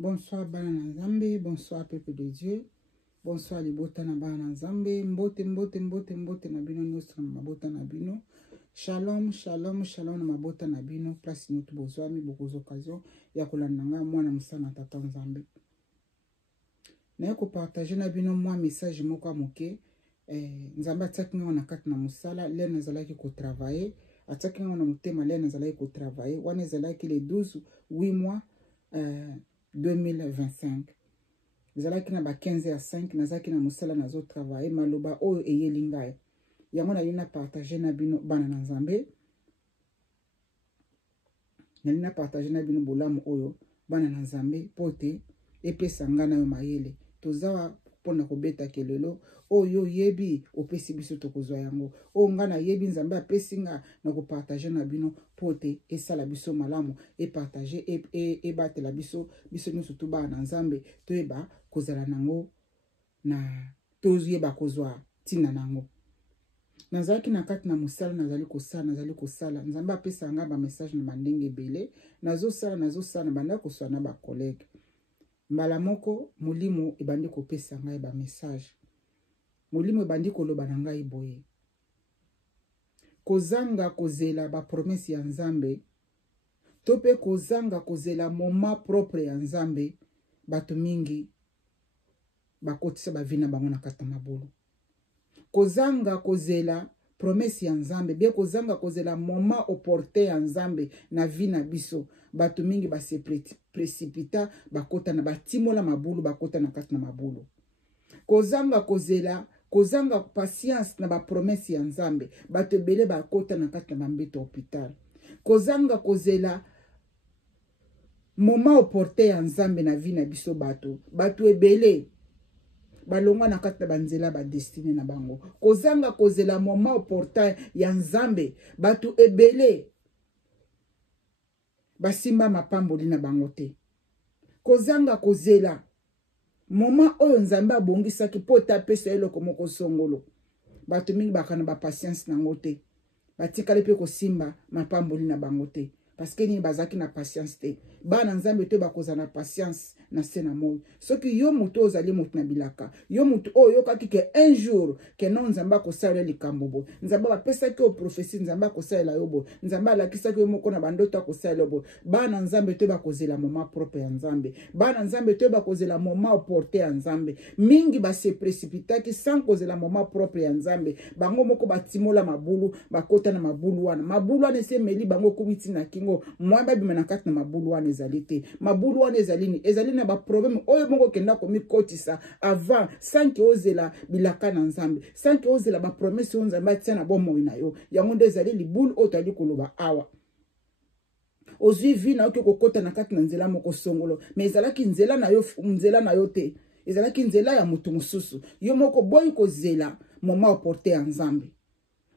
Bonsoir bana Nzambe, bonsoir peuple de Dieu. Bonsoir les botana bana Nzambe, mbote na bino nyostra na mabota na bino. Shalom, shalom, shalom na mabota na bino. Place notre bozwami beaucoup occasion ya kolanda nga mwana musana tata Nzambe. Na ko partager na bino moi message moko moke. Nzambe ataki nga na kati na musala, le nazalaki ko travailler, ataki nga na mutema le nazalaki ko travailler. Wana nazalaki les 8 mois 2025. Nazalaki na ba 15h05 nazalaki na musala nazo travailler maloba oyo eyelinga. Yango na yina partager na bino bana na Nzambe. Na partager na bino bolamu oyo bana na Nzambe pote epesa nga na yo mayele. Tozawa pona kobeta kelelo oyo yebi opesi biso tokozwa yango. O nga na yebi Nzambe apesi nga na ko partager na bino pote esala biso malamu e partager e batela biso nyonso to bana na Nzambe toyeba kozala nango na toyeba kozwa tina nango. Nazalaki na kati na musala nazali kosala Nzambe apesa nga ba message na bandenge ebele nazo sala banda koswa na ba collègue. Mbala moko molimo ebandi kopesa ngai ba message. Molimo ebandi koloba na ngai boye. Kozanga kozela ba promesse ya Nzambe. Tope kozanga kozela moment propre ya Nzambe. Bato mingi bakotisa ba vina bango na kata mabulu. Kozanga kozela promesse ya Nzambe. Bien kozanga kozela moment opportun ya Nzambe na vina biso. Bato mingi ba se précipita bakota na batimola mabulu bakota na kati na mabulu. Kozanga patience na ba promesse ya Nzambe. Bato ebele bakota na kati na mbeto hôpital. Kozanga kozela moment opportun ya Nzambe na vina biso bato. Bato ebele balongwa na kati na banzela ba destiny na bango. Kozanga kozela moment opportun ya Nzambe. Bato ebele basimba mapamboli na bango te. Kozanga kozela moment oyo Nzambe abongisaki po tapesa eloko moko songolo. Bato mingi bakana ba patience nango te. Batikali pe kosimba mapamboli na bango te. Parce que ni bazaki na patience te. Bana Nzambe te bakoza na patience na sena moi. Soki yo muto ozali mutu na bilaka. Yo mutu oyo kaki ke un jour ke non Nzambe ko sala likambo bo. Nzambe bapesa ki o prophétie Nzambe ko sala yobo. Nzambe alakisa ki yo moko na bandota ko sala yobo. Bana Nzambe te bakozela moment propre ya Nzambe. Bana Nzambe te bakozela moment opportun ya Nzambe. Mingi ba se précipita ki sans kozela moment propre ya Nzambe. Bango moko batimola mabulu, bakota na mabulu wana. Mabulu wana se meli bango komiti na kingo. Moi bima na kati na mabulu wana ezali te. Mabulu wana ezali na ba problème oyo moko kenda komi kotisa avant sans que ozela bilaka na Nzambe. Sans que ozela ba promesse on Nzambe atia na bomo na yo. Yango nde ezali libulu otali koloba awa. Ozwi vi na yo kokota na kati na nzela moko songolo. Mais ezalaki nzela na yo te. Ezalaki nzela ya mutu mususu. Yo moko boyi kozela moment opportun ya Nzambe.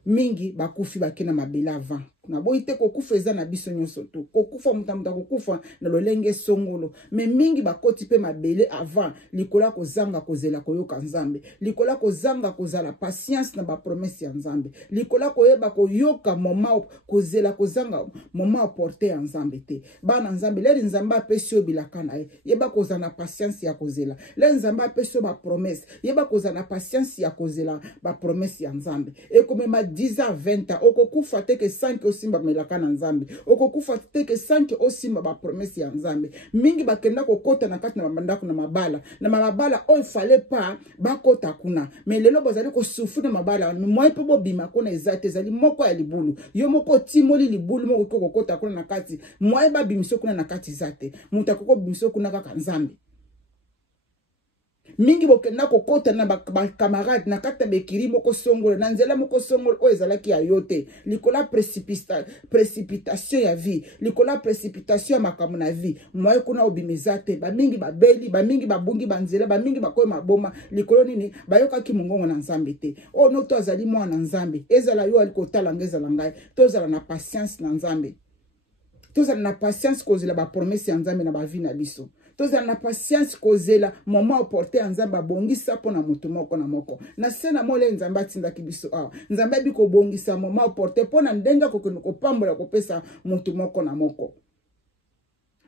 Mingi bakufi bakena mabela avant. Na boyi te kokufa eza na biso nyonso to. Kokufa muta kokufa na lolenge songolo. Mais mingi bakoti pe mabele avant. Likola kozanga kozela koyoka Nzambe. Likola kozanga kozala patience na ba promesse ya Nzambe. Likola koyeba koyoka moment kozela kozanga moment opportun ya Nzambe te. Bana Nzambe le Nzambe apesi yo bilaka na ye. Yeba kozala na patience ya kozela. Le Nzambe apesi yo ba promesse. Yeba kozala na patience ya kozela ba promesse ya Nzambe. E komema 10 ans 20 ans okokufa te ke 5 osimba melaka na Nzambe. Okokufa te ke 5 osimba ba promesse ya Nzambe. Mingi bakenda kokota na kati na bandako na mabala. Na mabala o fallait pas bakota kuna. Mais lelo bazali ko souffrir na mabala. Moi pe bo bima kona ezate ezali moko ya libulu. Yo moko timoli libulu moko kokota kuna na kati. Moi ba bimiso kuna na kati zate. Muta koko bimiso kuna kaka Nzambe. Mingi bokenda kokota na ba camarade na kata bekiri moko songolo na nzela moko songolo o ezalaki ya yote likola précipitation ya vie likola précipitation ya makambo na vie moi kuna obimezate ba mingi babeli ba mingi babungi banzela ba mingi bakoye maboma likolo nini bayokaki mongongo na Nzambe te o noto azali mwana na Nzambe ezala yo alikotala ngezala ngai tozala na patience na Nzambe tozala na patience kozela ba promesse ya Nzambe na ba vie na biso. Tozala na patience kozela moment opportun ya Nzambe abongisa pona mutu moko na moko. Na sena mole Nzambe atindaki biso awa. Nzambe biko bongisa moment opportun pona ndenga kokopambola kopesa mutu moko na moko.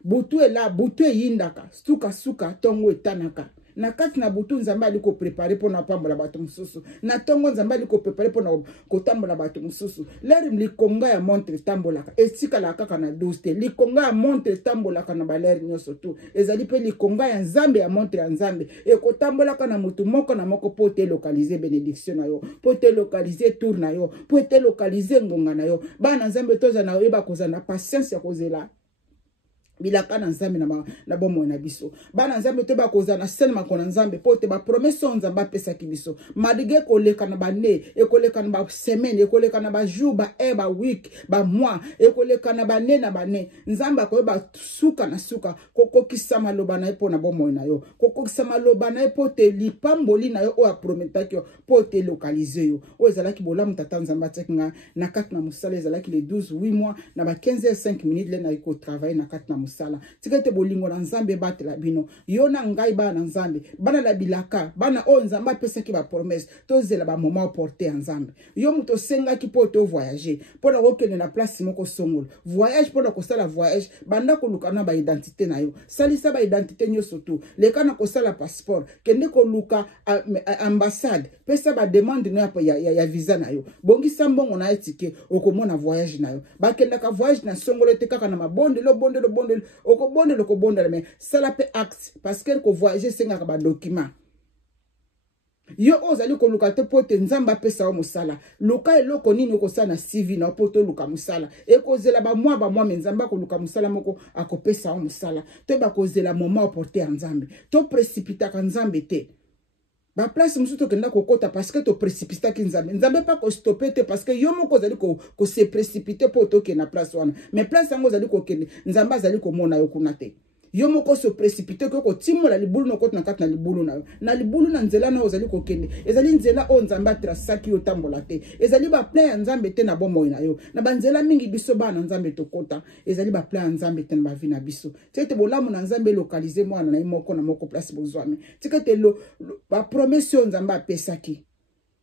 butu ela butu yindaka suka tongo etanaka na kati na butu nzambe aliko préparer pour na pambola bato mususu na tongo nzambe aliko préparer pour na kotambola bato mususu lere likonga ya montre tambolaka esika la kaka na 12 te likonga ya montre tambolaka na baler nyoso tu ezali pe likonga ya nzambe ya montre ya nzambe e kotambolaka na mutu moko na moko po te localiser bénédiction na yo po te localiser tour na yo po te localiser ngonga na yo bana nzambe toza na yeba kozana patience ya kozela bilaka na nzambe na bomo na biso bana nzambe te ba kozana sene makona nzambe po te ba promesse nzambe apesa ki biso madige koleka na bane e koleka na ba semaine e koleka na ba jour ba e ba week ba mois e koleka na bane na bane nzambe akoyeba suka na suka kokokisa maloba na epo na bomo na yo kokokisa maloba na epo te lipamboli na yo o a prometaki yo po te localiser yo o ezalaki bolamu tata nzambe atekinga na kati na musala ezalaki les 12 8 mois na ba 15h05 minutes le na ko travailler na kati na musala tikete bolingo na nzambe batela bino yo na ngai bana nzambe bana la bilaka bana o nzambe apesaki ba promesse tozela ba moment porté en nzambe yo muto senga ki po to voyager po na kokende na place moko songolo voyage po na kosala voyage banda koluka na ba identité na yo salisa ba identité nyoso tu leka na kosala passeport kende koluka ambassade pesa ba demande na ya visa na yo bongisa mbongo na etike okomona voyage na yo bakenda ka voyage na songolo te kaka na mabonde lo okobonde mais sala pe acte parce que ko voyager senga ka ba document yo ozali ko luka te pote nzamba apesa wa musala luka eloko nini okosala na CV na poto luka musala e kozela ba mwa nzamba ko luka musala moko akopesa wa musala to ba kozela moment opporté nzambe to précipita ka nzambe te ba place musuto kenda kokota parce que to précipita ki nzambe pas ko stopper te parce que yo moko zali ko se précipiter po to ke na place wana mais place yango zali ko kende nzamba zali ko mona yo kuna te yo moko se précipiter ko timola libulu no kota na kata na libulu na libulu na nzela na ozali ko kende ezali nzela o nzamba trasaki yo tambola te ezali ba plan ya nzambe te na bomo na yo na banzela mingi biso bana nzambe to kota ezali ba plan ya nzambe te na ba vie na biso tete bolamu na nzambe localiser mwana na moko na moko place bozwame tikete ba promesse yo nzamba apesaki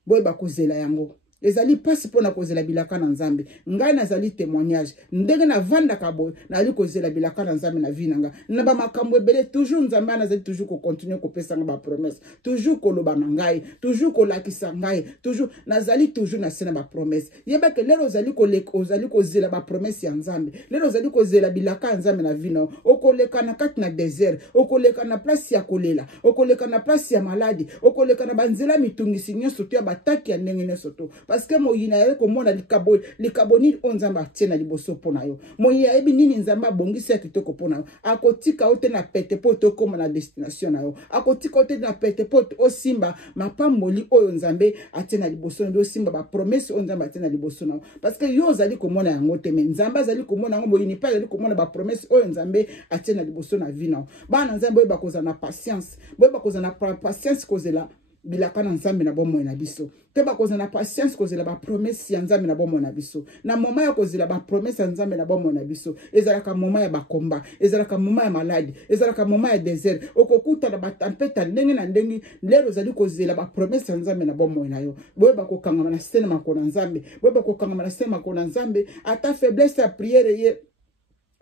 boy ba kozela yango ezali pasi pona kozela bilaka na nzambe ngai nazali témoignage ndenge na vanda kabo na ali kozela bilaka na nzambe na vie nanga na ba makambo ebele toujours nzambe nazali toujours ko continuer ko pesa nga ba promesse toujours ko loba na ngai toujours ko lakisa ngai toujours nazali toujours na sena ba promesse yeba ke lelo ozali kozela ba promesse ya nzambe lelo ozali kozela bilaka ya nzambe na vie na okoleka na kati na désert okoleka na place ya kolela okoleka na place ya maladi okoleka na banzela mitungisi nyoso to ya bataki ya ndenge nyoso to parce que moyina ya ko mona likaboni onzamba tiena liboso pona yo moyina ebi nini nzamba bongisi ya kitoko pona yo akotika ote na pete poto koma na destination na yo akotika ote na pete poto osimba mapamboli oyo nzambe atiena liboso ndo simba ba promesse onzamba atiena liboso na yo parce que yo zali ko mona yango te mais nzamba zali ko mona yango moyini pa zali ko mona ba promesse oyo nzambe atiena liboso na vie na yo bana nzambe ba kozana patience ba kozana patience kozela bilaka na nzambe na bomo na biso te ba kozana patience kozela ba promesse ya nzambe na bomo na biso na moment ya kozela ba promesse ya nzambe na bomo na biso ezalaka moment ya bakomba ezalaka moment ya maladi ezalaka moment ya désert okokuta na batempete ndenge na ndenge lero zali kozela ba promesse ya nzambe na bomo na yo boye ba kokanga na sene makona nzambe boye ba kokanga na sene makona nzambe ata faiblesse ya prière ye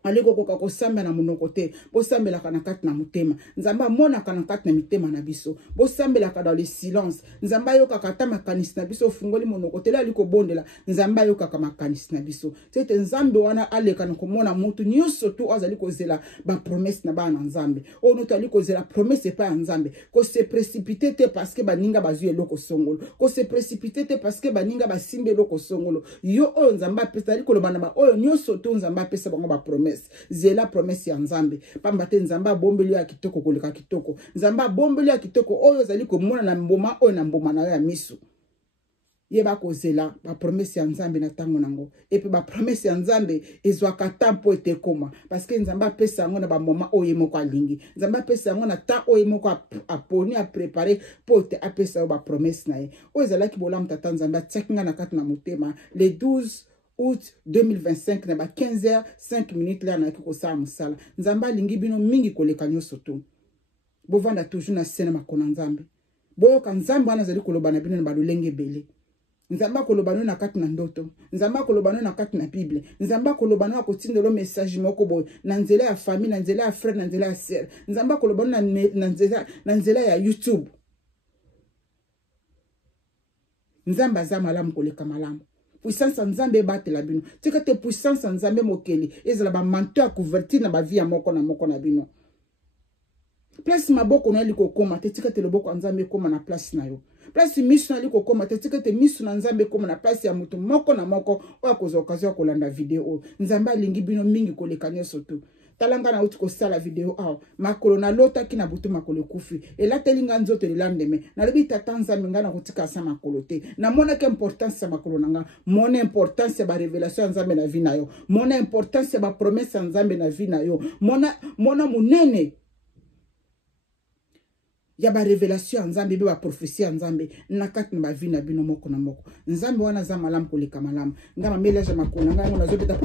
aliko koka kosamba na monoko te bosambela kana kati na mutema nzamba mona kana kati na mitema na biso bosambela kana dans le silence nzamba yoka kata makanisi na biso fungoli monoko te aliko bondela nzamba yoka kama makanisi na biso tete nzambe wana aleka na komona mutu nyoso tu azali kozela ba promesse na bana nzambe ono to aliko kozela promesse pa nzambe ko se précipiter te parce que baninga bazui eloko songolo ko se précipiter te parce que baninga basimbe eloko songolo yo oyo nzamba pesa aliko lobana ba oyo nyoso tu nzamba pesa bango ba promesse zela promesse ya nzambe pamba te nzamba bombeli ya kitoko koleka kitoko nzamba bombeli ya kitoko oyo zali komona na mboma oyo na mboma na yo ya misu yeba kozela ba promesse ya nzambe na tango nango et puis ba promesse ya nzambe ezwaka tempo ete koma parce que nzamba pesa ngo na ba moment oyo moko alingi nzamba pesa ngo na ta oyo moko aponi a préparer pote apesa ba promesse na ye oyo zalaki bolam tata nzamba tsekinga na kati na motema le 12 août 2025 na ba 15h05 là na ko sa musala nzamba lingi bino mingi koleka nyoso tu bovanda toujours na sena makona nzambe boyo ka nzamba ana zali koloba na bino na balolenge bele nzamba kolobano na kati na ndoto, nzamba kolobano na kati na Bible, nzamba kolobano akotindelo message moko boy na nzela ya famille, na nzela ya frère, na nzela ya sœur, nzamba kolobano na nzela ya YouTube. Nzamba za malamu koleka malamu. Puissance nzambe batela bino. Tika te puissance nzambe mokeli ezala ba manteau a couverture na ba vie ya moko na bino. Place maboko na liko koma te tika te loboko nzambe koma na place na yo. Place misu na liko koma te tika te misu na nzambe koma na place ya mutu moko na moko oya koza occasion kolanda video. Nzambe alingi bino mingi koleka nyonso tu. Talanga na uti kosala video awa makolo na lota ki na butu makolo kufi elatelinga nzoto lilandeme na lobi tata nzambe nga na kotika sa makolo te na mona ke importance ya makolo nanga mona importance ya ba révélation ya nzambe na vie na yo mona importance ya ba promesse ya nzambe na vie na yo mona munene ya ba révélation ya nzambe be ba prophétie ya nzambe na kati na ba vie na bino moko na moko nzambe wana za malamu koleka malamu nga ma mélange makolo nanga ngona zobeta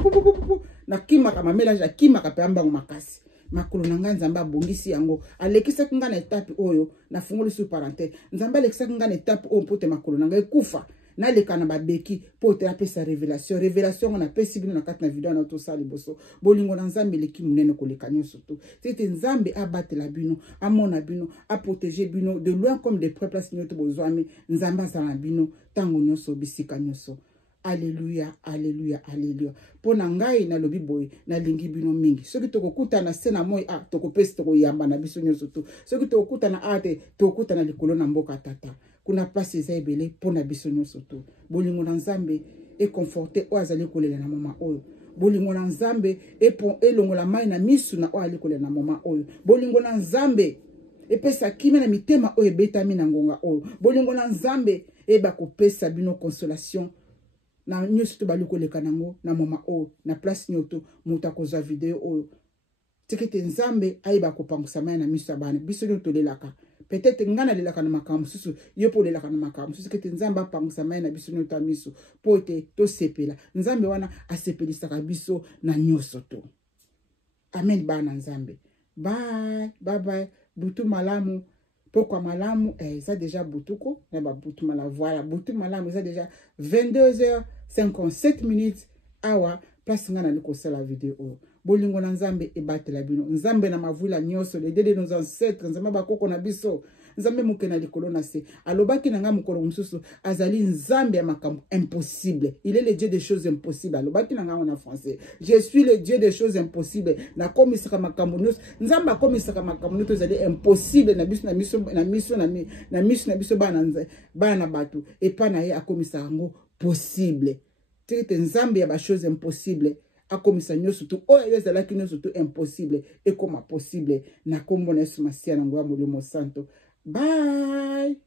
na kima kama mélange kima ka pamba makasi makolo nanga nzambe abongisi yango alekisa kinga na étape oyo na fungoli sous parenthèse nzambe alekisa kinga na étape oyo pote makolo nanga ekufa na leka na babeki pote apesa révélation na pesi bino na kati na video na to sali boso bolingo na nzambe leki munene koleka nyonso to tete nzambe abatela bino amona bino a protéger bino de loin comme de près place nyoto bozwami nzambe azala bino tango nyonso bisika nyonso. Alléluia, alléluia, alléluia. Pona ngai na lobi boy na lingi bino mingi. Soki tokokuta na sena moi tokopesi tokoyamba na biso nyonso tu. Soki tokokuta na ate tokokuta na likolo na mboka tata. Kuna place eza ebele pona biso nyonso tu. Bolingo na nzambe e conforter o azali kolela na mama oyo. Bolingo na nzambe elongola mai na misu na o ali kolela na mama oyo. Bolingo na nzambe epesa kime na mitema oyo ebetami na ngonga oyo. Bolingo na nzambe eba kopesa bino consolation. Na nyonso to bali koleka nango na mama o na place nyoto muta koza video oyo tikete nzambe aiba kopangisa mai na miso bana biso nyoto lelaka peut-être ngana lelaka na makambo susu yopo lelaka na makambo susu tikete nzambe apangisa mai na biso nyoto miso pote to sepela nzambe wana asepelisaka biso na nyonso to. Amen bana nzambe. Bye bye bye butu malamu. Pourquoi malamu ça déjà butuko na ba butu mala voilà butu malamu ça déjà 22h57 awa place ngana liko sala vidéo bolingo na nzambe ebatela bino nzambe na mavula nyonso les dédés nos ancêtres nzambe bakoko na biso nzambe mukena likolo na se alobaki na nga mukolo mususu azali nzambe ya makambo impossible il est le Dieu des choses impossibles alobaki na nga en français je suis le Dieu des choses impossibles na komisaka makambo nyonso nzambe akomisaka makambo nyonso ezali impossible na biso na biso bana bato epa na ye akomisaka ngo possible tete nzambe ya ba choses impossible akomisa nyonso tu oyo ezalaki nyonso tu impossible ekoma possible na kombo na Yesu Masiya na ngwa molimo santo. Bye.